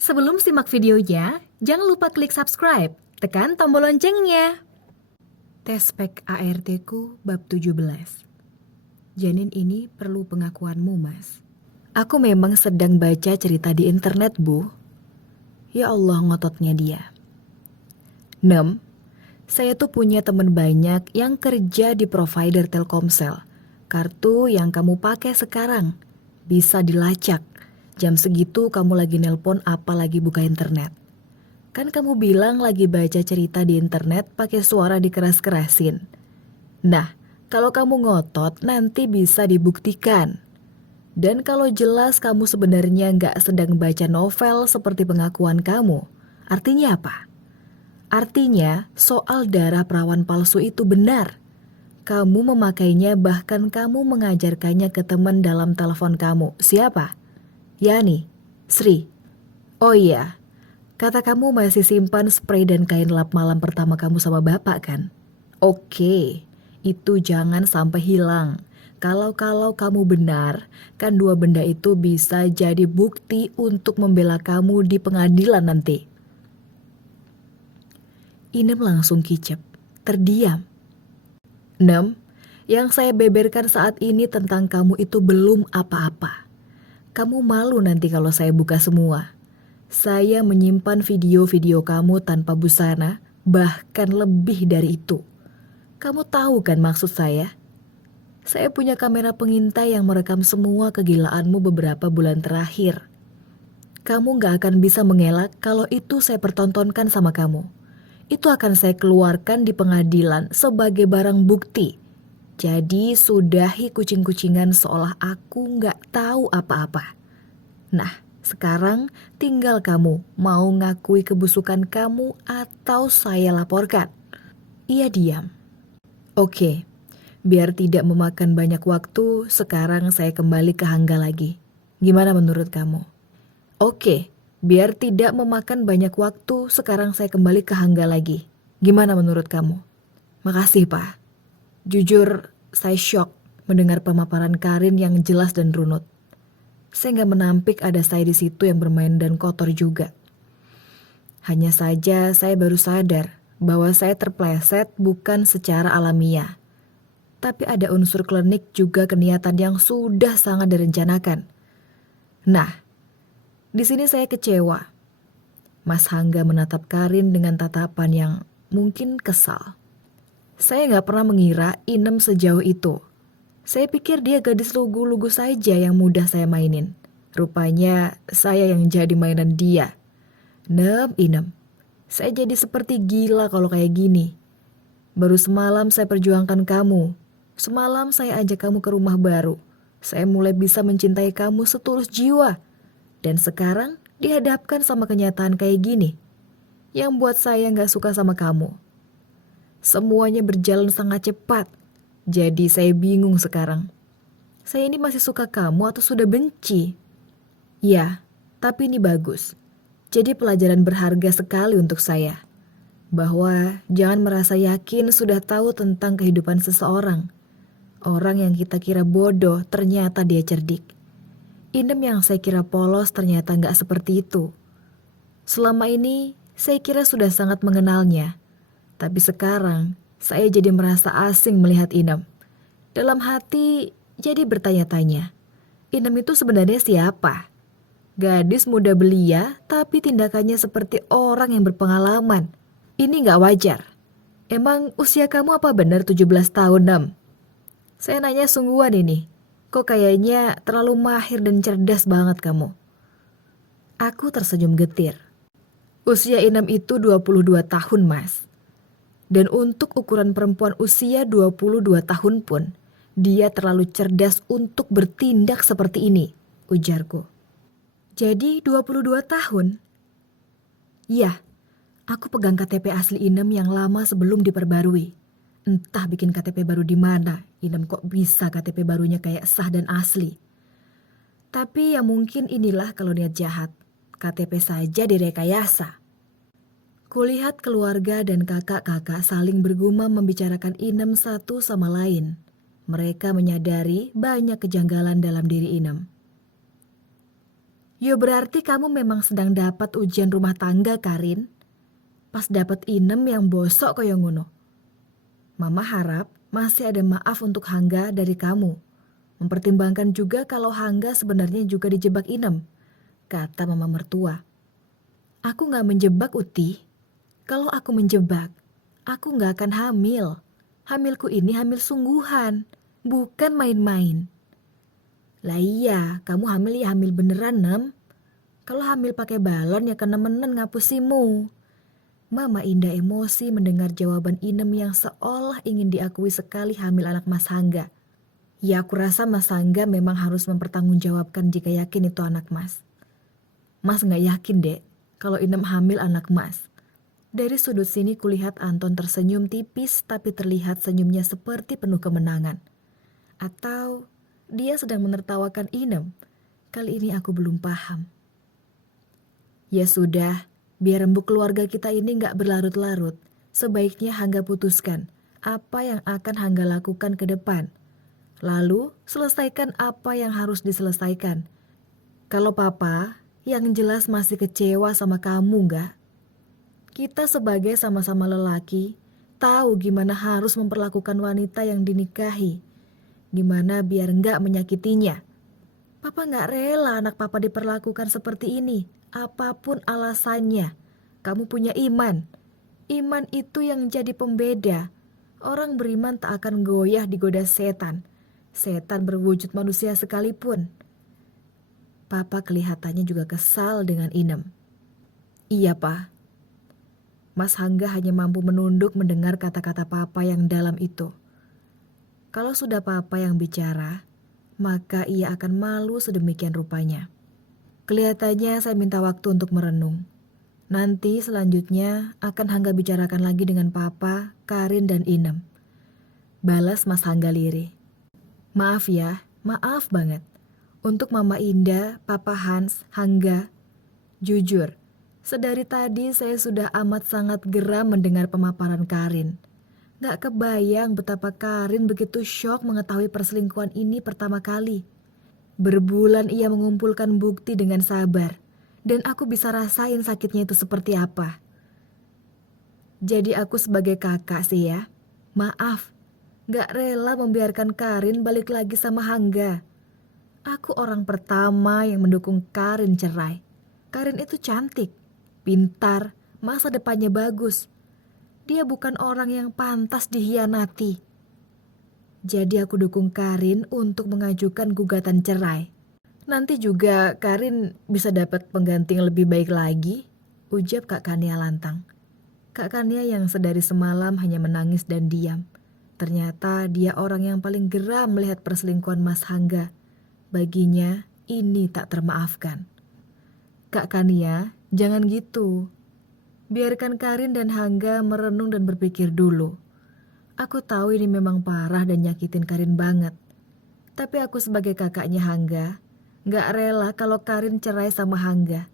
Sebelum simak videonya, jangan lupa klik subscribe, tekan tombol loncengnya. Tespek ART-ku bab 17. Janin ini perlu pengakuanmu, Mas. Aku memang sedang baca cerita di internet, Bu. Ya Allah, ngototnya dia. 6. Saya tuh punya temen banyak yang kerja di provider Telkomsel. Kartu yang kamu pakai sekarang bisa dilacak. Jam segitu kamu lagi nelpon apa lagi buka internet. Kan kamu bilang lagi baca cerita di internet pakai suara dikeras-kerasin. Nah, kalau kamu ngotot nanti bisa dibuktikan. Dan kalau jelas kamu sebenarnya nggak sedang baca novel seperti pengakuan kamu, artinya apa? Artinya soal darah perawan palsu itu benar. Kamu memakainya bahkan kamu mengajarkannya ke teman dalam telepon kamu. Siapa? Yani, Sri. Oh iya, kata kamu masih simpan spray dan kain lap malam pertama kamu sama bapak kan? Oke, itu jangan sampai hilang. Kalau kamu benar, kan dua benda itu bisa jadi bukti untuk membela kamu di pengadilan nanti. Inem langsung kicep, terdiam. 6. Yang saya beberkan saat ini tentang kamu itu belum apa-apa. Kamu malu nanti kalau saya buka semua. Saya menyimpan video-video kamu tanpa busana, bahkan lebih dari itu. Kamu tahu kan maksud saya? Saya punya kamera pengintai yang merekam semua kegilaanmu beberapa bulan terakhir. Kamu gak akan bisa mengelak kalau itu saya pertontonkan sama kamu. Itu akan saya keluarkan di pengadilan sebagai barang bukti. Jadi sudahi kucing-kucingan seolah aku gak tahu apa-apa. Nah, sekarang tinggal kamu mau ngakui kebusukan kamu atau saya laporkan. Ia diam. Oke, biar tidak memakan banyak waktu, sekarang saya kembali ke Hangga lagi. Gimana menurut kamu? Oke, biar tidak memakan banyak waktu, sekarang saya kembali ke Hangga lagi. Gimana menurut kamu? Makasih, Pak. Jujur, saya shock mendengar pemaparan Karin yang jelas dan runut. Saya gak menampik ada saya di situ yang bermain dan kotor juga. Hanya saja saya baru sadar bahwa saya terpleset bukan secara alamiah. Tapi ada unsur klinik juga keniatan yang sudah sangat direncanakan. Nah, di sini saya kecewa. Mas Hangga menatap Karin dengan tatapan yang mungkin kesal. Saya gak pernah mengira Inem sejauh itu. Saya pikir dia gadis lugu-lugu saja yang mudah saya mainin. Rupanya saya yang jadi mainan dia. Inem, saya jadi seperti gila kalau kayak gini. Baru semalam saya perjuangkan kamu. Semalam saya ajak kamu ke rumah baru. Saya mulai bisa mencintai kamu setulus jiwa. Dan sekarang dihadapkan sama kenyataan kayak gini. Yang buat saya gak suka sama kamu. Semuanya berjalan sangat cepat. Jadi saya bingung sekarang. Saya ini masih suka kamu atau sudah benci? Ya, tapi ini bagus. Jadi pelajaran berharga sekali untuk saya. Bahwa jangan merasa yakin sudah tahu tentang kehidupan seseorang. Orang yang kita kira bodoh ternyata dia cerdik. Inem yang saya kira polos ternyata gak seperti itu. Selama ini saya kira sudah sangat mengenalnya. Tapi sekarang saya jadi merasa asing melihat Inem. Dalam hati jadi bertanya-tanya. Inem itu sebenarnya siapa? Gadis muda belia tapi tindakannya seperti orang yang berpengalaman. Ini gak wajar. Emang usia kamu apa benar 17 tahun, Nam? Saya nanya sungguhan ini. Kok kayaknya terlalu mahir dan cerdas banget kamu? Aku tersenyum getir. Usia Inem itu 22 tahun, Mas. Dan untuk ukuran perempuan usia 22 tahun pun, dia terlalu cerdas untuk bertindak seperti ini, ujarku. Jadi 22 tahun? Iya, aku pegang KTP asli Inem yang lama sebelum diperbarui. Entah bikin KTP baru di mana, Inem kok bisa KTP barunya kayak sah dan asli. Tapi ya mungkin inilah kalau niat jahat, KTP saja direkayasa. Kulihat keluarga dan kakak-kakak saling bergumam membicarakan Inem satu sama lain. Mereka menyadari banyak kejanggalan dalam diri Inem. Yo berarti kamu memang sedang dapat ujian rumah tangga, Karin. Pas dapat inem yang bosok kaya ngono. Mama harap masih ada maaf untuk Hangga dari kamu. Mempertimbangkan juga kalau Hangga sebenarnya juga dijebak inem, kata mama mertua. Aku gak menjebak, Uti. Kalau aku menjebak, aku gak akan hamil. Hamilku ini hamil sungguhan, bukan main-main. Lah iya, kamu hamil ya hamil beneran, Nem. Kalau hamil pakai balon ya kenemenen ngapusimu. Mama Indah emosi mendengar jawaban Inem yang seolah ingin diakui sekali hamil anak Mas Hangga. Ya aku rasa Mas Hangga memang harus mempertanggungjawabkan jika yakin itu anak Mas. Mas gak yakin dek kalau Inem hamil anak Mas. Dari sudut sini kulihat Anton tersenyum tipis tapi terlihat senyumnya seperti penuh kemenangan. Atau dia sedang menertawakan Inem. Kali ini aku belum paham. Ya sudah, biar rembuk keluarga kita ini gak berlarut-larut. Sebaiknya Hangga putuskan apa yang akan Hangga lakukan ke depan. Lalu selesaikan apa yang harus diselesaikan. Kalau papa, yang jelas masih kecewa sama kamu gak? Kita sebagai sama-sama lelaki, tahu gimana harus memperlakukan wanita yang dinikahi. Gimana biar gak menyakitinya. Papa gak rela anak papa diperlakukan seperti ini. Apapun alasannya, kamu punya iman. Iman itu yang jadi pembeda. Orang beriman tak akan goyah digoda setan. Setan berwujud manusia sekalipun. Papa kelihatannya juga kesal dengan Inem. Iya, Pak. Mas Hangga hanya mampu menunduk mendengar kata-kata Papa yang dalam itu. Kalau sudah Papa yang bicara, maka ia akan malu sedemikian rupanya. Kelihatannya saya minta waktu untuk merenung. Nanti selanjutnya akan Hangga bicarakan lagi dengan Papa, Karin dan Inem. Balas Mas Hangga lirih. Maaf ya, maaf banget. Untuk Mama Indah, Papa Hans, Hangga. Jujur, sedari tadi saya sudah amat sangat geram mendengar pemaparan Karin. Gak kebayang betapa Karin begitu syok mengetahui perselingkuhan ini pertama kali. Berbulan ia mengumpulkan bukti dengan sabar, dan aku bisa rasain sakitnya itu seperti apa. Jadi aku sebagai kakak sih ya, maaf, gak rela membiarkan Karin balik lagi sama Hangga. Aku orang pertama yang mendukung Karin cerai. Karin itu cantik, pintar, masa depannya bagus. Dia bukan orang yang pantas dihianati. Jadi aku dukung Karin untuk mengajukan gugatan cerai. Nanti juga Karin bisa dapat pengganti yang lebih baik lagi, ujar Kak Kania lantang. Kak Kania yang sedari semalam hanya menangis dan diam. Ternyata dia orang yang paling geram melihat perselingkuhan Mas Hangga. Baginya ini tak termaafkan. Kak Kania, jangan gitu. Biarkan Karin dan Hangga merenung dan berpikir dulu. Aku tahu ini memang parah dan nyakitin Karin banget. Tapi aku sebagai kakaknya Hangga, gak rela kalau Karin cerai sama Hangga.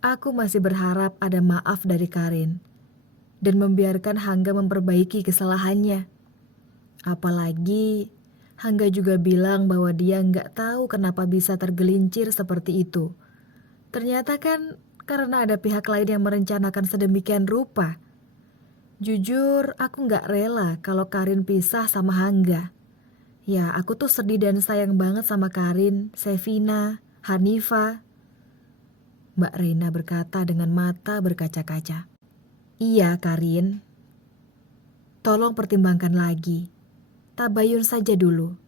Aku masih berharap ada maaf dari Karin. Dan membiarkan Hangga memperbaiki kesalahannya. Apalagi Hangga juga bilang bahwa dia gak tahu kenapa bisa tergelincir seperti itu. Ternyata kan karena ada pihak lain yang merencanakan sedemikian rupa. Jujur, aku gak rela kalau Karin pisah sama Hangga. Ya, aku tuh sedih dan sayang banget sama Karin, Sevina, Hanifa. Mbak Reina berkata dengan mata berkaca-kaca. Iya, Karin. Tolong pertimbangkan lagi. Tabayun saja dulu.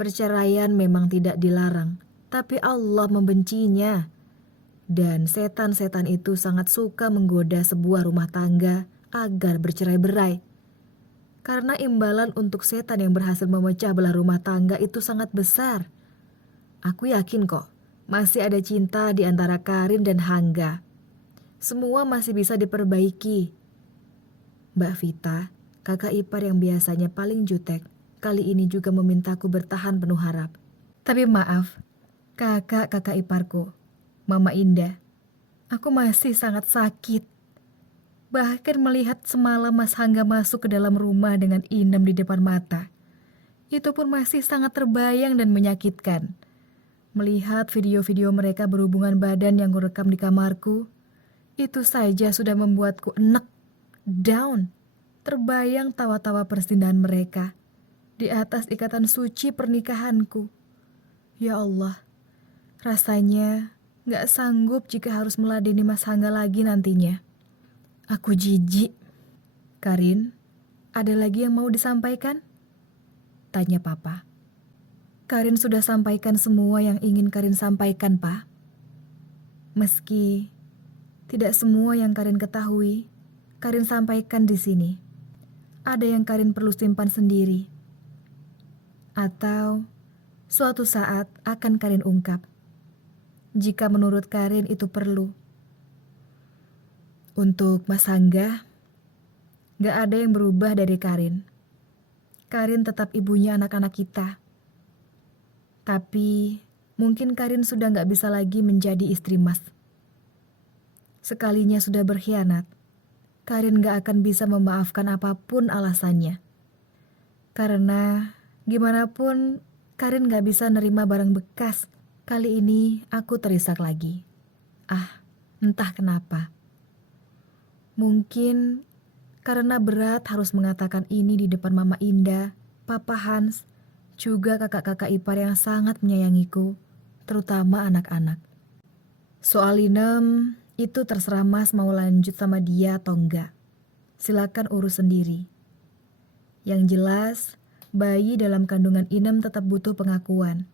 Perceraian memang tidak dilarang, tapi Allah membencinya. Dan setan-setan itu sangat suka menggoda sebuah rumah tangga agar bercerai-berai. Karena imbalan untuk setan yang berhasil memecah belah rumah tangga itu sangat besar. Aku yakin kok, masih ada cinta di antara Karin dan Hangga. Semua masih bisa diperbaiki. Mbak Vita, kakak ipar yang biasanya paling jutek, kali ini juga memintaku bertahan penuh harap. Tapi maaf, kakak iparku, Mama Indah, aku masih sangat sakit. Bahkan melihat semalam Mas Hangga masuk ke dalam rumah dengan Inem di depan mata. Itu pun masih sangat terbayang dan menyakitkan. Melihat video-video mereka berhubungan badan yang kurekam di kamarku, itu saja sudah membuatku enek, down. Terbayang tawa-tawa perzinahan mereka di atas ikatan suci pernikahanku. Ya Allah, rasanya gak sanggup jika harus meladeni Mas Hangga lagi nantinya. Aku jijik. Karin, ada lagi yang mau disampaikan? Tanya Papa. Karin sudah sampaikan semua yang ingin Karin sampaikan, Pak. Meski tidak semua yang Karin ketahui, Karin sampaikan di sini. Ada yang Karin perlu simpan sendiri. Atau suatu saat akan Karin ungkap. Jika menurut Karin itu perlu. Untuk Mas Hangga, gak ada yang berubah dari Karin. Karin tetap ibunya anak-anak kita. Tapi mungkin Karin sudah gak bisa lagi menjadi istri Mas. Sekalinya sudah berkhianat, Karin gak akan bisa memaafkan apapun alasannya. Karena gimana pun Karin gak bisa nerima barang bekas. Kali ini aku terisak lagi. Entah kenapa. Mungkin karena berat harus mengatakan ini di depan Mama Indah, Papa Hans, juga kakak-kakak ipar yang sangat menyayangiku, terutama anak-anak. Soal Inem, itu terserah Mas mau lanjut sama dia atau enggak. Silakan urus sendiri. Yang jelas, bayi dalam kandungan Inem tetap butuh pengakuan.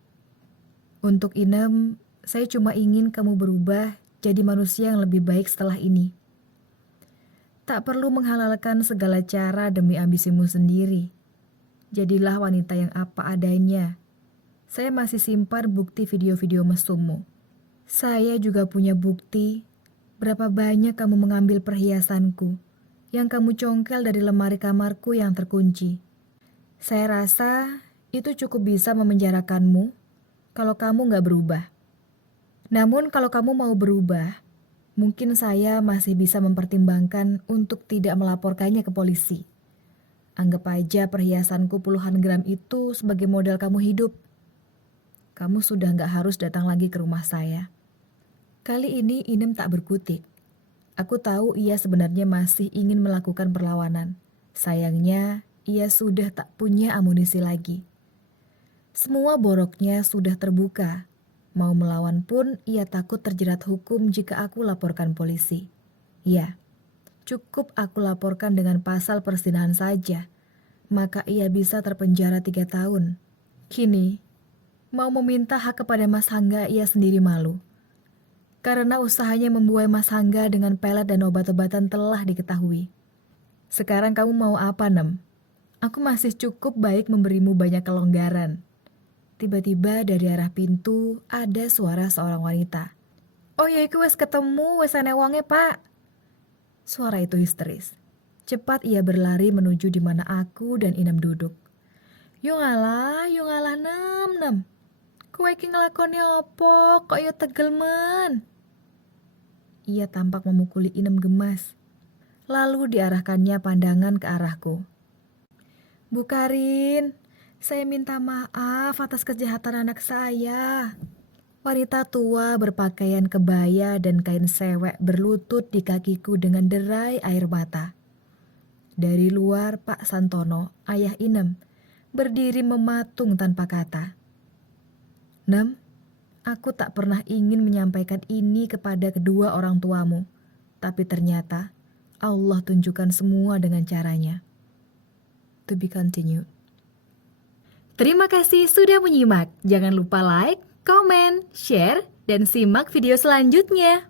Untuk Inem, saya cuma ingin kamu berubah jadi manusia yang lebih baik setelah ini. Tak perlu menghalalkan segala cara demi ambisimu sendiri. Jadilah wanita yang apa adanya. Saya masih simpan bukti video-video mesummu. Saya juga punya bukti berapa banyak kamu mengambil perhiasanku yang kamu congkel dari lemari kamarku yang terkunci. Saya rasa itu cukup bisa memenjarakanmu kalau kamu gak berubah. Namun kalau kamu mau berubah, mungkin saya masih bisa mempertimbangkan untuk tidak melaporkannya ke polisi. Anggap aja perhiasanku puluhan gram itu sebagai modal kamu hidup. Kamu sudah gak harus datang lagi ke rumah saya. Kali ini Inem tak berkutik. Aku tahu ia sebenarnya masih ingin melakukan perlawanan. Sayangnya, ia sudah tak punya amunisi lagi. Semua boroknya sudah terbuka. Mau melawan pun ia takut terjerat hukum jika aku laporkan polisi. Ya. Cukup aku laporkan dengan pasal perzinahan saja, maka ia bisa terpenjara 3 tahun. Kini, mau meminta hak kepada Mas Hangga ia sendiri malu. Karena usahanya membuai Mas Hangga dengan pelet dan obat-obatan telah diketahui. Sekarang kamu mau apa, Nem? Aku masih cukup baik memberimu banyak kelonggaran. Tiba-tiba dari arah pintu ada suara seorang wanita. Oh ya iku wes ketemu, wes ane wonge Pak. Suara itu histeris. Cepat ia berlari menuju di mana aku dan Inem duduk. Yo ngalah Nem. Kowe iki nglakoni opo? Kok yo tegel men? Ia tampak memukuli Inem gemas. Lalu diarahkannya pandangan ke arahku. Bu Karin, saya minta maaf atas kejahatan anak saya. Wanita tua berpakaian kebaya dan kain sewek berlutut di kakiku dengan derai air mata. Dari luar Pak Santono, ayah Inem, berdiri mematung tanpa kata. Nem, aku tak pernah ingin menyampaikan ini kepada kedua orang tuamu, tapi ternyata Allah tunjukkan semua dengan caranya. To be continued. Terima kasih sudah menyimak. Jangan lupa like, komen, share, dan simak video selanjutnya.